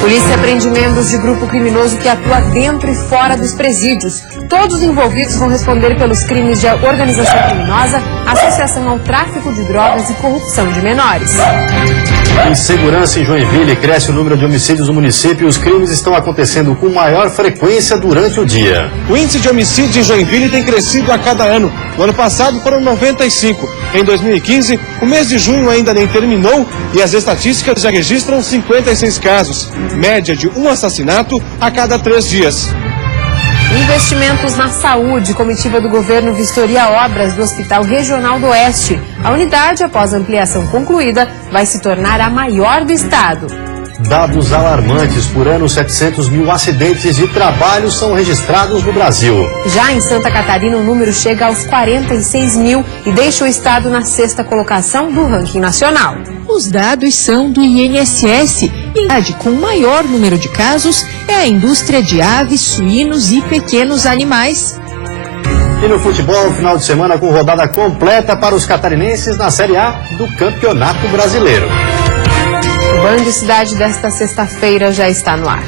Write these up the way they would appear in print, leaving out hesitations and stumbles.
Polícia prende membros de grupo criminoso que atua dentro e fora dos presídios. Todos os envolvidos vão responder pelos crimes de organização criminosa, associação ao tráfico de drogas e corrupção de menores. Insegurança em Joinville, cresce o número de homicídios no município e os crimes estão acontecendo com maior frequência durante o dia. O índice de homicídios em Joinville tem crescido a cada ano. No ano passado foram 95. Em 2015, o mês de junho ainda nem terminou e as estatísticas já registram 56 casos. Média de um assassinato a cada 3 dias. Investimentos na saúde. Comitiva do governo vistoria obras do Hospital Regional do Oeste. A unidade, após a ampliação concluída, vai se tornar a maior do estado. Dados alarmantes. Por ano, 700 mil acidentes de trabalho são registrados no Brasil. Já em Santa Catarina, o número chega aos 46 mil e deixa o estado na 6ª colocação do ranking nacional. Os dados são do INSS e com o maior número de casos é a indústria de aves, suínos e pequenos animais. E no futebol, final de semana com rodada completa para os catarinenses na Série A do Campeonato Brasileiro. O Band Cidade desta sexta-feira já está no ar.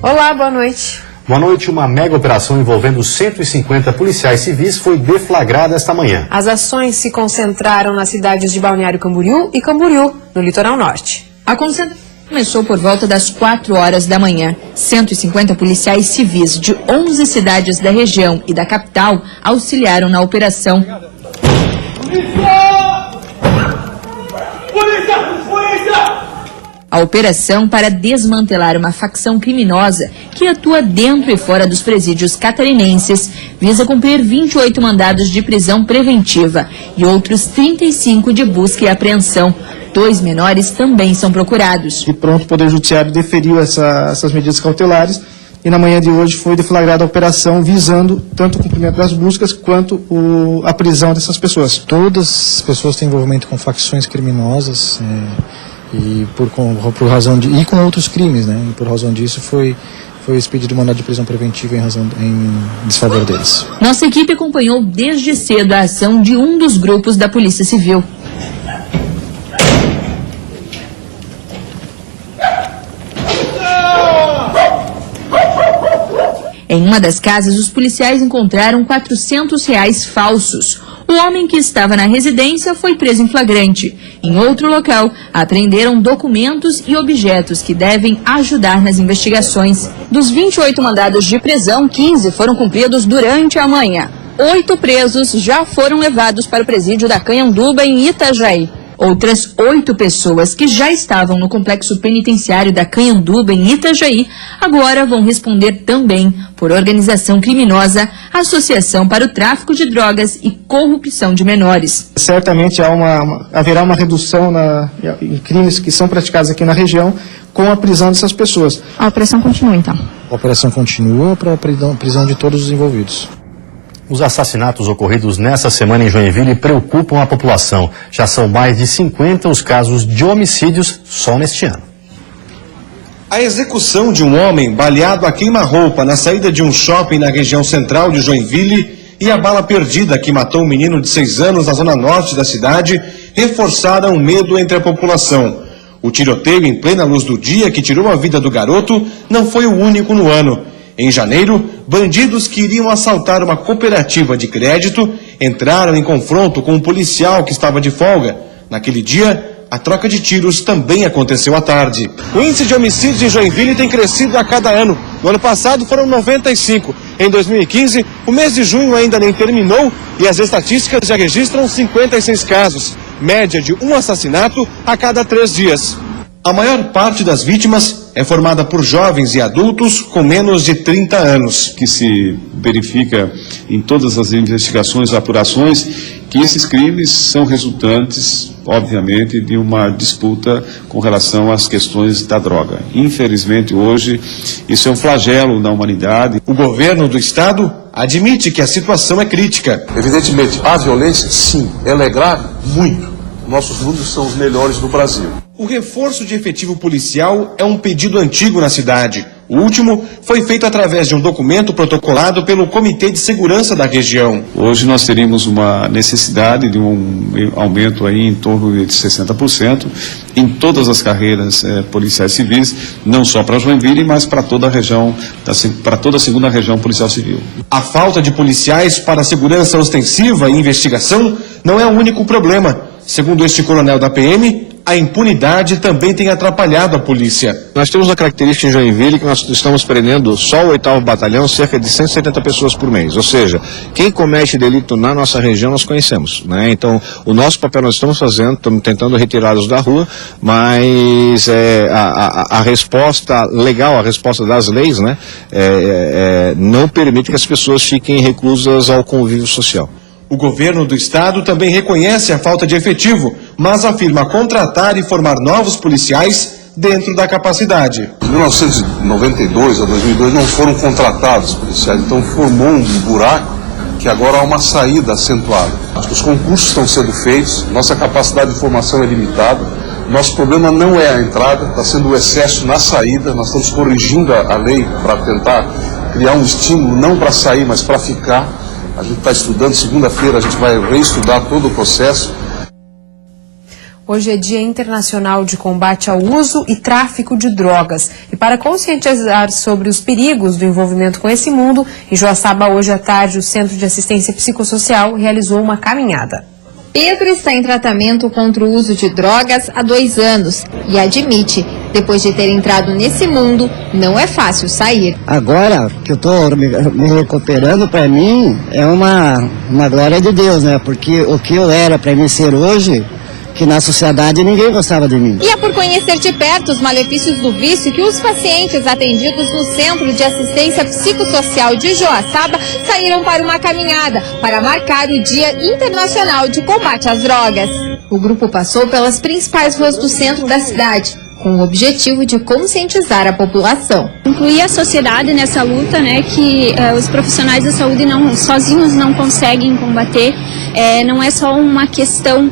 Olá, boa noite. Boa noite. Uma mega operação envolvendo 150 policiais civis foi deflagrada esta manhã. As ações se concentraram nas cidades de Balneário Camboriú e Camboriú, no litoral norte. A concentração começou por volta das 4 horas da manhã. 150 policiais civis de 11 cidades da região e da capital auxiliaram na operação. A operação para desmantelar uma facção criminosa que atua dentro e fora dos presídios catarinenses visa cumprir 28 mandados de prisão preventiva e outros 35 de busca e apreensão. 2 menores também são procurados. De pronto, o Poder Judiciário deferiu essas medidas cautelares e na manhã de hoje foi deflagrada a operação visando tanto o cumprimento das buscas quanto a prisão dessas pessoas. Todas as pessoas têm envolvimento com facções criminosas e por razão de, e com outros crimes, né? E por razão disso foi expedido mandado de prisão preventiva em desfavor deles. Nossa equipe acompanhou desde cedo a ação de um dos grupos da Polícia Civil. Em uma das casas, os policiais encontraram R$400 falsos. O homem que estava na residência foi preso em flagrante. Em outro local, apreenderam documentos e objetos que devem ajudar nas investigações. Dos 28 mandados de prisão, 15 foram cumpridos durante a manhã. 8 presos já foram levados para o presídio da Canhanduba, em Itajaí. Outras 8 pessoas que já estavam no complexo penitenciário da Canhanduba, em Itajaí, agora vão responder também por organização criminosa, associação para o tráfico de drogas e corrupção de menores. Certamente haverá uma redução em crimes que são praticados aqui na região com a prisão dessas pessoas. A operação continua, então? A operação continua para a prisão de todos os envolvidos. Os assassinatos ocorridos nessa semana em Joinville preocupam a população. Já são mais de 50 os casos de homicídios só neste ano. A execução de um homem baleado a queima-roupa na saída de um shopping na região central de Joinville e a bala perdida que matou um menino de 6 anos na zona norte da cidade reforçaram o medo entre a população. O tiroteio em plena luz do dia que tirou a vida do garoto não foi o único no ano. Em janeiro, bandidos que iriam assaltar uma cooperativa de crédito entraram em confronto com um policial que estava de folga. Naquele dia, a troca de tiros também aconteceu à tarde. O índice de homicídios em Joinville tem crescido a cada ano. No ano passado foram 95. Em 2015, o mês de junho ainda nem terminou e as estatísticas já registram 56 casos. Média de um assassinato a cada 3 dias. A maior parte das vítimas é formada por jovens e adultos com menos de 30 anos. Que se verifica em todas as investigações e apurações que esses crimes são resultantes, obviamente, de uma disputa com relação às questões da droga. Infelizmente, hoje, isso é um flagelo na humanidade. O governo do estado admite que a situação é crítica. Evidentemente, a violência, sim, ela é grave, muito. Nossos números são os melhores do Brasil. O reforço de efetivo policial é um pedido antigo na cidade. O último foi feito através de um documento protocolado pelo Comitê de Segurança da região. Hoje nós teríamos uma necessidade de um aumento aí em torno de 60% em todas as carreiras policiais civis, não só para Joinville, mas para toda a região, para toda a segunda região policial civil. A falta de policiais para a segurança ostensiva e investigação não é o único problema. Segundo este coronel da PM, a impunidade também tem atrapalhado a polícia. Nós temos uma característica em Joinville que nós estamos prendendo só o 8º Batalhão cerca de 170 pessoas por mês. Ou seja, quem comete delito na nossa região nós conhecemos, né? Então, o nosso papel nós estamos fazendo, estamos tentando retirá-los da rua, mas a resposta legal, a resposta das leis, né, não permite que as pessoas fiquem reclusas ao convívio social. O governo do estado também reconhece a falta de efetivo, mas afirma contratar e formar novos policiais dentro da capacidade. De 1992 a 2002 não foram contratados policiais, então formou um buraco que agora há uma saída acentuada. Os concursos estão sendo feitos, nossa capacidade de formação é limitada, nosso problema não é a entrada, está sendo o excesso na saída, nós estamos corrigindo a lei para tentar criar um estímulo, não para sair, mas para ficar. A gente está estudando, segunda-feira a gente vai reestudar todo o processo. Hoje é Dia Internacional de Combate ao Uso e Tráfico de Drogas. E para conscientizar sobre os perigos do envolvimento com esse mundo, em Joaçaba, hoje à tarde, o Centro de Assistência Psicossocial realizou uma caminhada. Pedro está em tratamento contra o uso de drogas há 2 anos e admite, depois de ter entrado nesse mundo, não é fácil sair. Agora que eu estou me recuperando, para mim é uma glória de Deus, né? Porque o que eu era para mim ser hoje, que na sociedade ninguém gostava de mim. E é por conhecer de perto os malefícios do vício que os pacientes atendidos no Centro de Assistência Psicossocial de Joaçaba saíram para uma caminhada para marcar o Dia Internacional de Combate às Drogas. O grupo passou pelas principais ruas do centro da cidade, com o objetivo de conscientizar a população. Incluir a sociedade nessa luta, né, que os profissionais da saúde sozinhos não conseguem combater. Não é só uma questão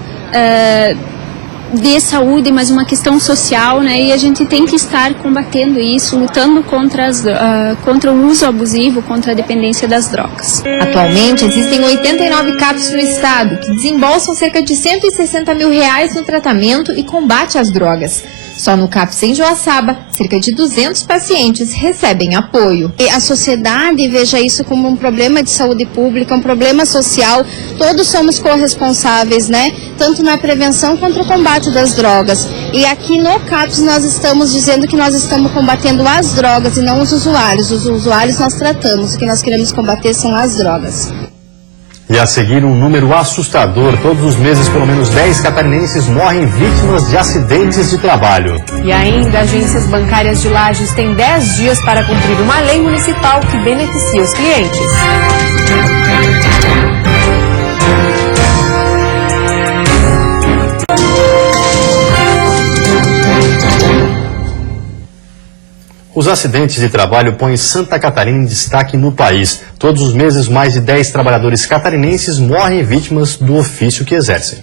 de saúde, mas uma questão social, né? E a gente tem que estar combatendo isso, lutando contra o uso abusivo, contra a dependência das drogas. Atualmente existem 89 CAPs no estado, que desembolsam cerca de R$160 mil no tratamento e combate às drogas. Só no CAPS em Joaçaba, cerca de 200 pacientes recebem apoio. E a sociedade veja isso como um problema de saúde pública, um problema social. Todos somos corresponsáveis, né? Tanto na prevenção quanto no combate das drogas. E aqui no CAPS nós estamos dizendo que nós estamos combatendo as drogas e não os usuários. Os usuários nós tratamos, o que nós queremos combater são as drogas. E a seguir, um número assustador. Todos os meses, pelo menos 10 catarinenses morrem vítimas de acidentes de trabalho. E ainda, agências bancárias de Lages têm 10 dias para cumprir uma lei municipal que beneficia os clientes. Os acidentes de trabalho põem Santa Catarina em destaque no país. Todos os meses, mais de 10 trabalhadores catarinenses morrem vítimas do ofício que exercem.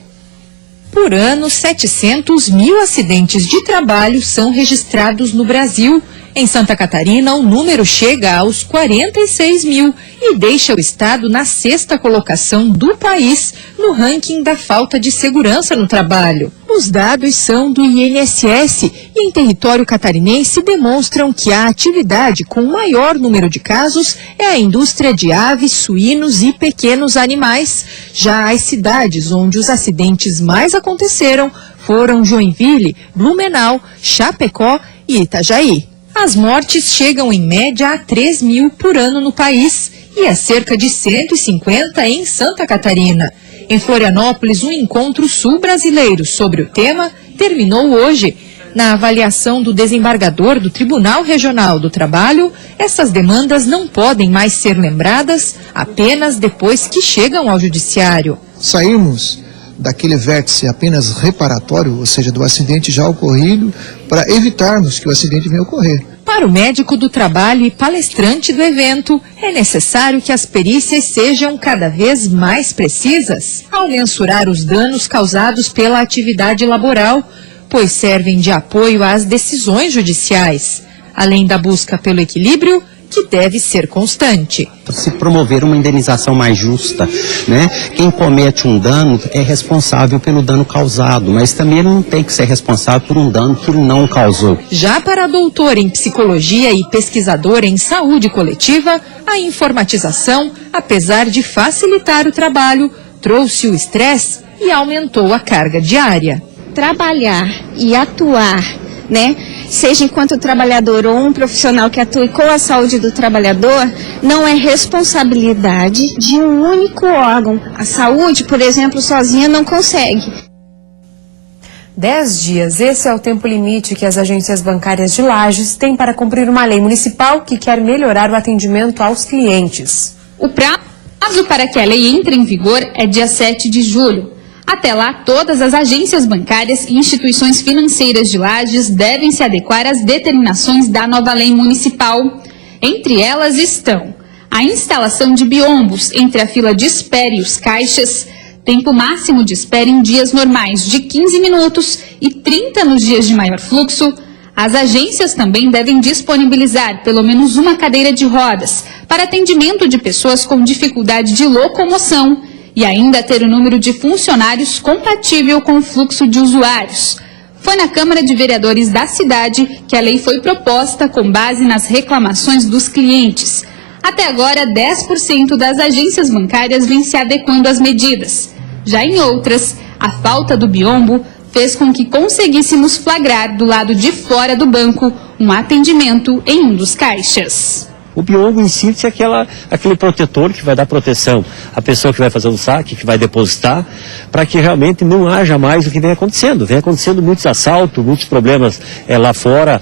Por ano, 700 mil acidentes de trabalho são registrados no Brasil. Em Santa Catarina, o número chega aos 46 mil e deixa o estado na 6ª colocação do país no ranking da falta de segurança no trabalho. Os dados são do INSS e em território catarinense demonstram que a atividade com maior número de casos é a indústria de aves, suínos e pequenos animais. Já as cidades onde os acidentes mais aconteceram foram Joinville, Blumenau, Chapecó e Itajaí. As mortes chegam em média a 3 mil por ano no país e a cerca de 150 em Santa Catarina. Em Florianópolis, um encontro sul-brasileiro sobre o tema terminou hoje. Na avaliação do desembargador do Tribunal Regional do Trabalho, essas demandas não podem mais ser lembradas apenas depois que chegam ao judiciário. Saímos daquele vértice apenas reparatório, ou seja, do acidente já ocorrido, para evitarmos que o acidente venha ocorrer. Para o médico do trabalho e palestrante do evento, é necessário que as perícias sejam cada vez mais precisas ao mensurar os danos causados pela atividade laboral, pois servem de apoio às decisões judiciais. além da busca pelo equilíbrio, que deve ser constante. Se promover uma indenização mais justa, né? Quem comete um dano é responsável pelo dano causado, mas também ele não tem que ser responsável por um dano que ele não causou. Já para a doutora em psicologia e pesquisadora em saúde coletiva, a informatização, apesar de facilitar o trabalho, trouxe o estresse e aumentou a carga diária. Trabalhar e atuar, né? Seja enquanto trabalhador ou um profissional que atue com a saúde do trabalhador, não é responsabilidade de um único órgão. A saúde, por exemplo, sozinha não consegue. 10 dias, esse é o tempo limite que as agências bancárias de Lages têm para cumprir uma lei municipal que quer melhorar o atendimento aos clientes. O prazo para que a lei entre em vigor é dia 7 de julho. Até lá, todas as agências bancárias e instituições financeiras de Lages devem se adequar às determinações da nova lei municipal. Entre elas estão a instalação de biombos entre a fila de espera e os caixas, tempo máximo de espera em dias normais de 15 minutos e 30 nos dias de maior fluxo. As agências também devem disponibilizar pelo menos uma cadeira de rodas para atendimento de pessoas com dificuldade de locomoção e ainda ter o número de funcionários compatível com o fluxo de usuários. Foi na Câmara de Vereadores da cidade que a lei foi proposta com base nas reclamações dos clientes. Até agora, 10% das agências bancárias vêm se adequando às medidas. Já em outras, a falta do biombo fez com que conseguíssemos flagrar do lado de fora do banco um atendimento em um dos caixas. O biombo em si é aquele protetor que vai dar proteção à pessoa que vai fazer o saque, que vai depositar, para que realmente não haja mais o que vem acontecendo. Vem acontecendo muitos assaltos, muitos problemas lá fora,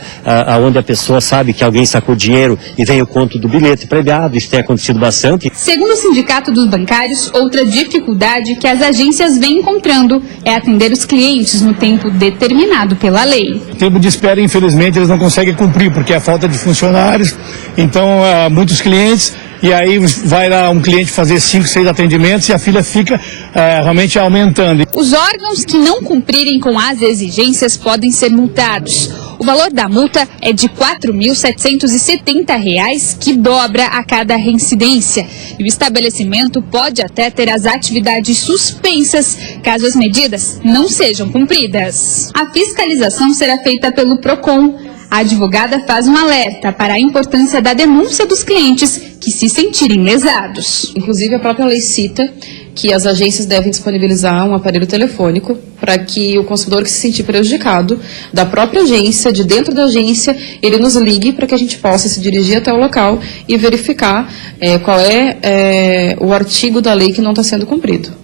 onde a pessoa sabe que alguém sacou dinheiro e vem o conto do bilhete premiado. Isso tem acontecido bastante. Segundo o Sindicato dos Bancários, outra dificuldade que as agências vêm encontrando é atender os clientes no tempo determinado pela lei. O tempo de espera, infelizmente, eles não conseguem cumprir, porque é a falta de funcionários. Então, muitos clientes, e aí vai lá um cliente fazer 5, 6 atendimentos e a fila fica realmente aumentando. Os órgãos que não cumprirem com as exigências podem ser multados. O valor da multa é de R$ 4.770, que dobra a cada reincidência. E o estabelecimento pode até ter as atividades suspensas, caso as medidas não sejam cumpridas. A fiscalização será feita pelo PROCON. A advogada faz um alerta para a importância da denúncia dos clientes que se sentirem lesados. Inclusive, a própria lei cita que as agências devem disponibilizar um aparelho telefônico para que o consumidor que se sentir prejudicado da própria agência, de dentro da agência, ele nos ligue para que a gente possa se dirigir até o local e verificar qual é o artigo da lei que não está sendo cumprido.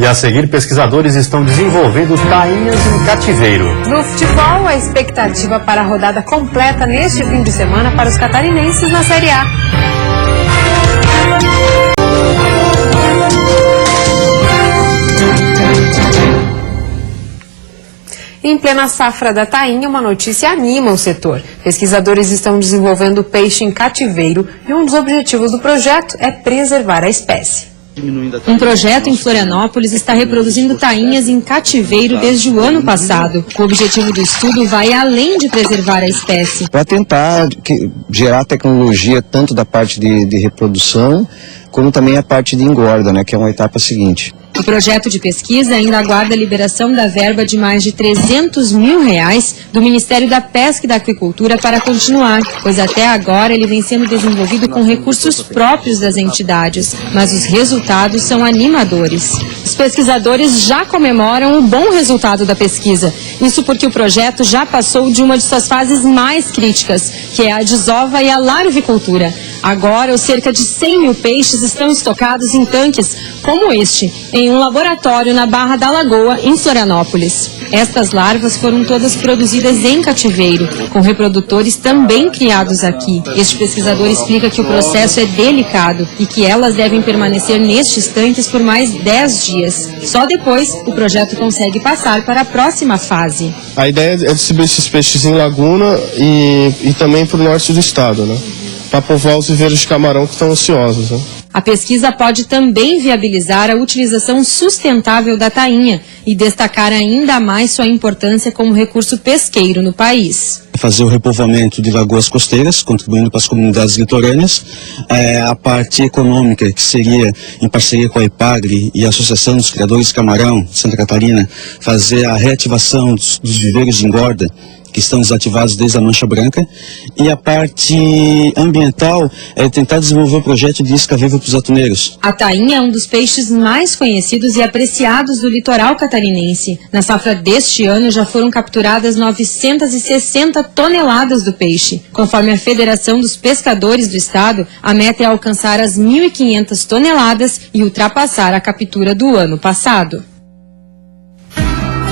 E a seguir, pesquisadores estão desenvolvendo tainhas em cativeiro. No futebol, a expectativa para a rodada completa neste fim de semana para os catarinenses na Série A. Em plena safra da tainha, uma notícia anima o setor. Pesquisadores estão desenvolvendo peixe em cativeiro e um dos objetivos do projeto é preservar a espécie. Um projeto em Florianópolis está reproduzindo tainhas em cativeiro desde o ano passado. O objetivo do estudo vai além de preservar a espécie. Para tentar gerar tecnologia tanto da parte de reprodução, como também a parte de engorda, né, que é uma etapa seguinte. O projeto de pesquisa ainda aguarda a liberação da verba de mais de R$300 mil do Ministério da Pesca e da Aquicultura para continuar, pois até agora ele vem sendo desenvolvido com recursos próprios das entidades, mas os resultados são animadores. Os pesquisadores já comemoram o bom resultado da pesquisa, isso porque o projeto já passou de uma de suas fases mais críticas, que é a desova e a larvicultura. Agora, os cerca de 100 mil peixes estão estocados em tanques como este, em um laboratório na Barra da Lagoa, em Florianópolis. Estas larvas foram todas produzidas em cativeiro, com reprodutores também criados aqui. Este pesquisador explica que o processo é delicado e que elas devem permanecer nestes tanques por mais 10 dias. Só depois, o projeto consegue passar para a próxima fase. A ideia é distribuir esses peixes em laguna e também para o norte do estado, né? para povoar os viveiros de camarão que estão ociosos, né? A pesquisa pode também viabilizar a utilização sustentável da tainha e destacar ainda mais sua importância como recurso pesqueiro no país. Fazer o repovoamento de lagoas costeiras, contribuindo para as comunidades litorâneas. A parte econômica, que seria, em parceria com a EPAGRE e a Associação dos Criadores de Camarão de Santa Catarina, fazer a reativação dos viveiros de engorda, que estão desativados desde a Mancha Branca, e a parte ambiental é tentar desenvolver o projeto de isca viva para os atuneiros. A tainha é um dos peixes mais conhecidos e apreciados do litoral catarinense. Na safra deste ano já foram capturadas 960 toneladas do peixe. Conforme a Federação dos Pescadores do Estado, a meta é alcançar as 1.500 toneladas e ultrapassar a captura do ano passado.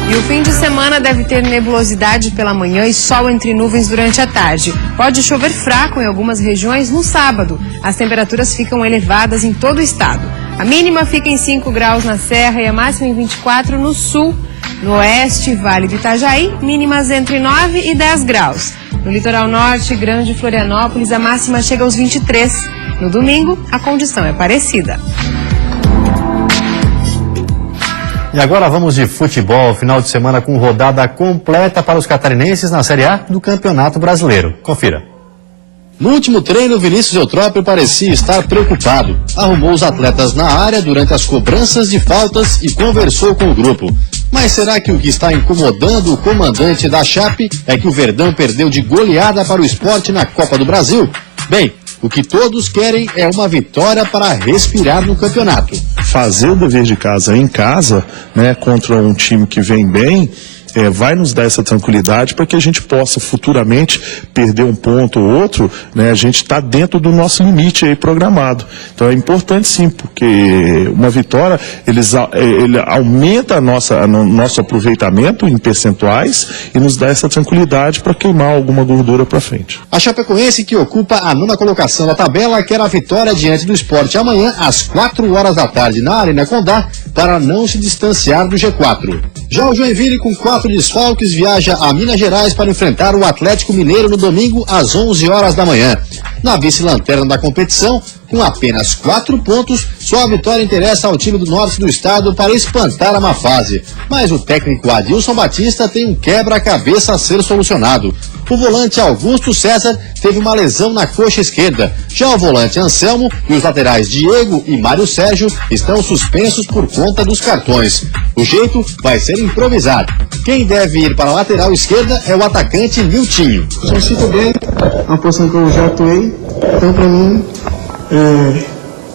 E o fim de semana deve ter nebulosidade pela manhã e sol entre nuvens durante a tarde. Pode chover fraco em algumas regiões no sábado. As temperaturas ficam elevadas em todo o estado. A mínima fica em 5 graus na Serra e a máxima em 24 no sul. No oeste, Vale do Itajaí, mínimas entre 9 e 10 graus. No litoral norte, Grande Florianópolis, a máxima chega aos 23. No domingo, a condição é parecida. E agora vamos de futebol, final de semana com rodada completa para os catarinenses na Série A do Campeonato Brasileiro. Confira. No último treino, Vinícius Eutrópio parecia estar preocupado. Arrumou os atletas na área durante as cobranças de faltas e conversou com o grupo. Mas será que o que está incomodando o comandante da Chape é que o Verdão perdeu de goleada para o Sport na Copa do Brasil? Bem, o que todos querem é uma vitória para respirar no campeonato. Fazer o dever de casa em casa, né, contra um time que vem bem, vai nos dar essa tranquilidade para que a gente possa futuramente perder um ponto ou outro, né, a gente está dentro do nosso limite aí programado. Então é importante sim, porque uma vitória ele aumenta nosso aproveitamento em percentuais e nos dá essa tranquilidade para queimar alguma gordura para frente. A Chapecoense, que ocupa a 9ª colocação da tabela, quer a vitória diante do Sport amanhã às 4 horas da tarde na Arena Condá para não se distanciar do G4. Já o Joinville, com 4 desfalques, viaja a Minas Gerais para enfrentar o Atlético Mineiro no domingo às 11 horas da manhã. Na vice-lanterna da competição, com apenas 4 pontos, só a vitória interessa ao time do norte do estado para espantar a má fase. Mas o técnico Adilson Batista tem um quebra-cabeça a ser solucionado. O volante Augusto César teve uma lesão na coxa esquerda. Já o volante Anselmo e os laterais Diego e Mário Sérgio estão suspensos por conta dos cartões. O jeito vai ser improvisar. Quem deve ir para a lateral esquerda é o atacante Niltinho. Eu sinto bem, é uma posição que eu já atuei, então para mim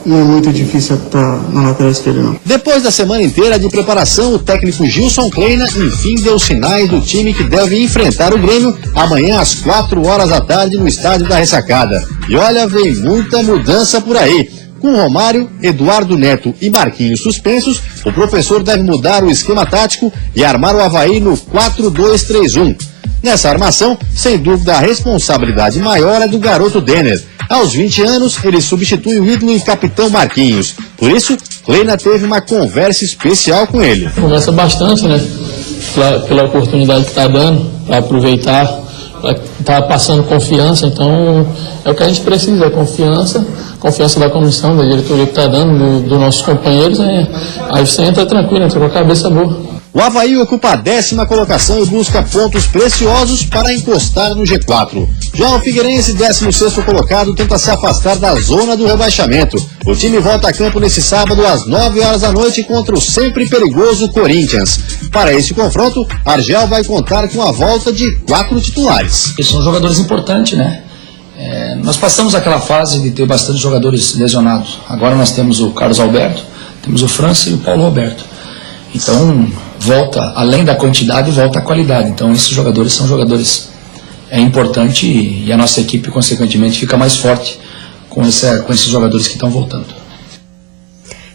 não é muito difícil estar na lateral esquerda, não. Depois da semana inteira de preparação, o técnico Gilson Kleina enfim deu sinais do time que deve enfrentar o Grêmio amanhã às 4 horas da tarde no estádio da Ressacada. E olha, vem muita mudança por aí. Com Romário, Eduardo Neto e Marquinhos suspensos, o professor deve mudar o esquema tático e armar o Avaí no 4-2-3-1. Nessa armação, sem dúvida, a responsabilidade maior é do garoto Denner. Aos 20 anos, ele substitui o ídolo e capitão Marquinhos. Por isso, Kleina teve uma conversa especial com ele. Conversa bastante, né? Pela oportunidade que está dando, para aproveitar, está passando confiança. Então, é o que a gente precisa, confiança da comissão, da diretoria que está dando, dos nossos companheiros. Aí você entra tranquilo, entra com a cabeça boa. O Avaí ocupa a 10ª colocação e busca pontos preciosos para encostar no G4. Já o Figueirense, 16º colocado, tenta se afastar da zona do rebaixamento. O time volta a campo nesse sábado às 9 horas da noite contra o sempre perigoso Corinthians. Para esse confronto, Argel vai contar com a volta de 4 titulares. Eles são jogadores importantes, né? Nós passamos aquela fase de ter bastante jogadores lesionados. Agora nós temos o Carlos Alberto, temos o França e o Paulo Roberto. Então, volta, além da quantidade, volta a qualidade. Então, esses jogadores são jogadores importantes e a nossa equipe, consequentemente, fica mais forte com esses jogadores que estão voltando.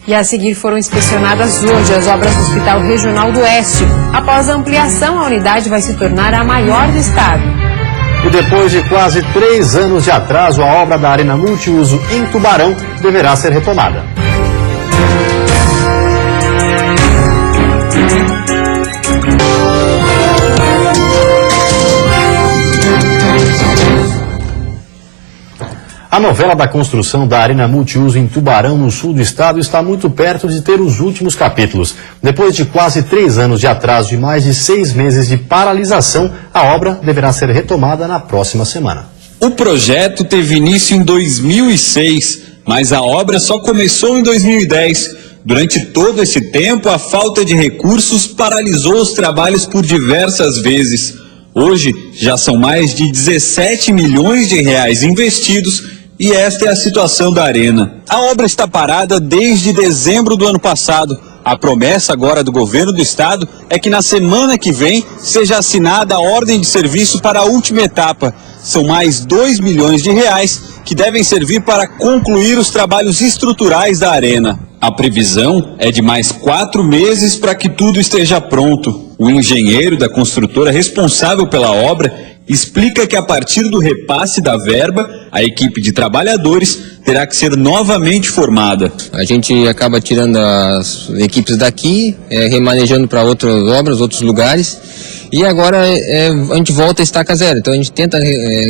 E a seguir foram inspecionadas hoje as obras do Hospital Regional do Oeste. Após a ampliação, a unidade vai se tornar a maior do estado. E depois de quase 3 anos de atraso, a obra da Arena Multiuso em Tubarão deverá ser retomada. A novela da construção da Arena Multiuso em Tubarão, no sul do estado, está muito perto de ter os últimos capítulos. Depois de quase 3 anos de atraso e mais de 6 meses de paralisação, a obra deverá ser retomada na próxima semana. O projeto teve início em 2006, mas a obra só começou em 2010. Durante todo esse tempo, a falta de recursos paralisou os trabalhos por diversas vezes. Hoje, já são mais de 17 milhões de reais investidos e esta é a situação da Arena. A obra está parada desde dezembro do ano passado. A promessa agora do governo do estado é que na semana que vem seja assinada a ordem de serviço para a última etapa. São mais 2 milhões de reais que devem servir para concluir os trabalhos estruturais da Arena. A previsão é de mais 4 meses para que tudo esteja pronto. O engenheiro da construtora responsável pela obra explica que a partir do repasse da verba, a equipe de trabalhadores terá que ser novamente formada. A gente acaba tirando as equipes daqui, remanejando para outras obras, outros lugares, e agora a gente volta a estaca zero. Então a gente tenta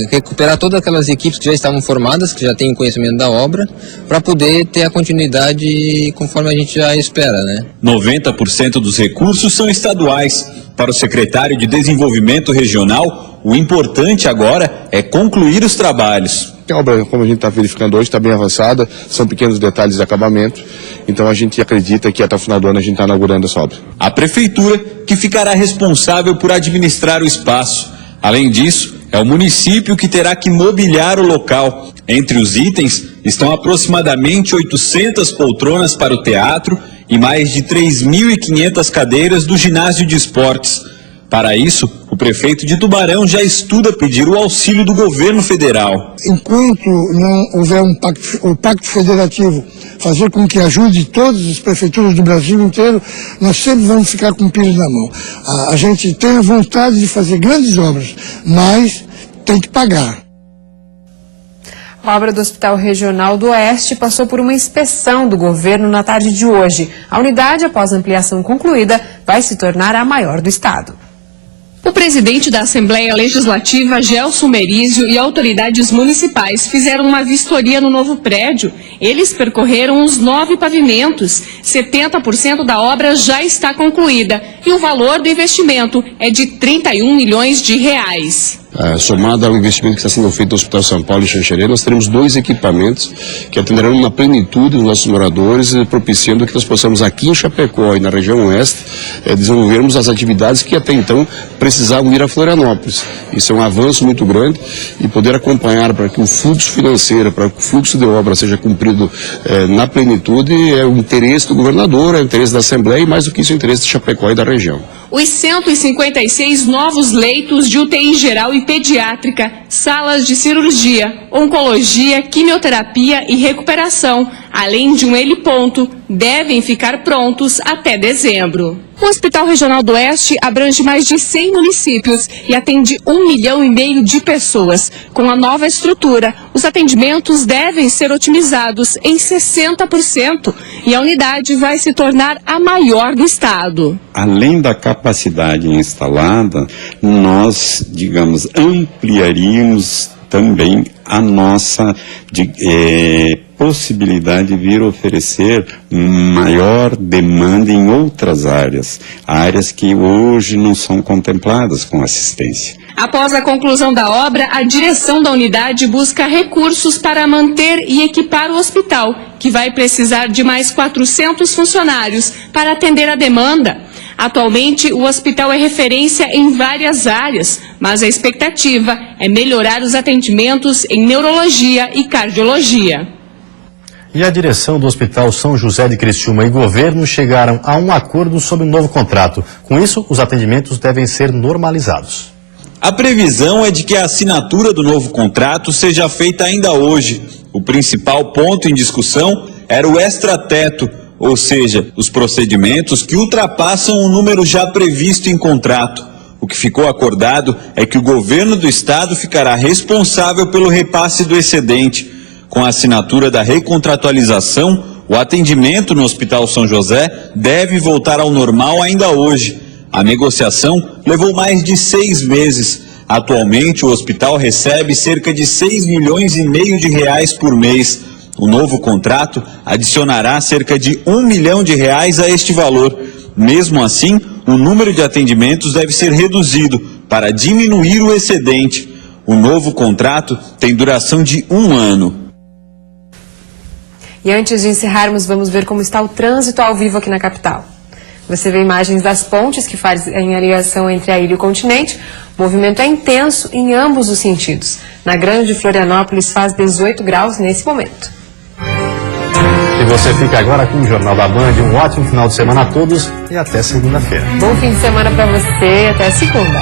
recuperar todas aquelas equipes que já estavam formadas, que já têm conhecimento da obra, para poder ter a continuidade conforme a gente já espera, né? 90% dos recursos são estaduais. Para o secretário de Desenvolvimento Regional, o importante agora é concluir os trabalhos. A obra, como a gente está verificando hoje, está bem avançada, são pequenos detalhes de acabamento, então a gente acredita que até o final do ano a gente está inaugurando essa obra. A prefeitura que ficará responsável por administrar o espaço. Além disso, é o município que terá que mobiliar o local. Entre os itens estão aproximadamente 800 poltronas para o teatro e mais de 3.500 cadeiras do ginásio de esportes. Para isso, o prefeito de Tubarão já estuda pedir o auxílio do governo federal. Enquanto não houver um pacto federativo, fazer com que ajude todas as prefeituras do Brasil inteiro, nós sempre vamos ficar com o pires na mão. A gente tem a vontade de fazer grandes obras, mas tem que pagar. A obra do Hospital Regional do Oeste passou por uma inspeção do governo na tarde de hoje. A unidade, após ampliação concluída, vai se tornar a maior do estado. O presidente da Assembleia Legislativa, Gelson Merizio, e autoridades municipais fizeram uma vistoria no novo prédio. Eles percorreram os 9 pavimentos. 70% da obra já está concluída e o valor do investimento é de 31 milhões de reais. Somado ao investimento que está sendo feito no Hospital São Paulo e Xanxerê, nós teremos 2 equipamentos que atenderão na plenitude dos nossos moradores, propiciando que nós possamos aqui em Chapecó e na região oeste desenvolvermos as atividades que até então precisavam ir a Florianópolis. Isso é um avanço muito grande e poder acompanhar para que o fluxo financeiro, para que o fluxo de obra seja cumprido na plenitude é o interesse do governador, é o interesse da Assembleia e mais do que isso é o interesse de Chapecó e da região. Os 156 novos leitos de UTI geral e pediátrica, salas de cirurgia, oncologia, quimioterapia e recuperação, além de um heliponto, devem ficar prontos até dezembro. O Hospital Regional do Oeste abrange mais de 100 municípios e atende 1,5 milhão de pessoas. Com a nova estrutura, os atendimentos devem ser otimizados em 60% e a unidade vai se tornar a maior do estado. Além da capacidade instalada, nós, digamos, ampliaríamos também a nossa possibilidade de vir oferecer maior demanda em outras áreas que hoje não são contempladas com assistência. Após a conclusão da obra, a direção da unidade busca recursos para manter e equipar o hospital, que vai precisar de mais 400 funcionários para atender a demanda. Atualmente, o hospital é referência em várias áreas, mas a expectativa é melhorar os atendimentos em neurologia e cardiologia. E a direção do Hospital São José de Criciúma e governo chegaram a um acordo sobre um novo contrato. Com isso, os atendimentos devem ser normalizados. A previsão é de que a assinatura do novo contrato seja feita ainda hoje. O principal ponto em discussão era o extrateto, ou seja, os procedimentos que ultrapassam o número já previsto em contrato. O que ficou acordado é que o governo do estado ficará responsável pelo repasse do excedente. Com a assinatura da recontratualização, o atendimento no Hospital São José deve voltar ao normal ainda hoje. A negociação levou mais de 6 meses, Atualmente, o hospital recebe cerca de 6,5 milhões de reais por mês. O novo contrato adicionará cerca de R$1 milhão a este valor. Mesmo assim, o número de atendimentos deve ser reduzido para diminuir o excedente. O novo contrato tem duração de 1 ano. E antes de encerrarmos, vamos ver como está o trânsito ao vivo aqui na capital. Você vê imagens das pontes que fazem a ligação entre a ilha e o continente. O movimento é intenso em ambos os sentidos. Na Grande Florianópolis faz 18 graus nesse momento. E você fica agora com o Jornal da Band. Um ótimo final de semana a todos e até segunda-feira. Bom fim de semana para você. Até segunda.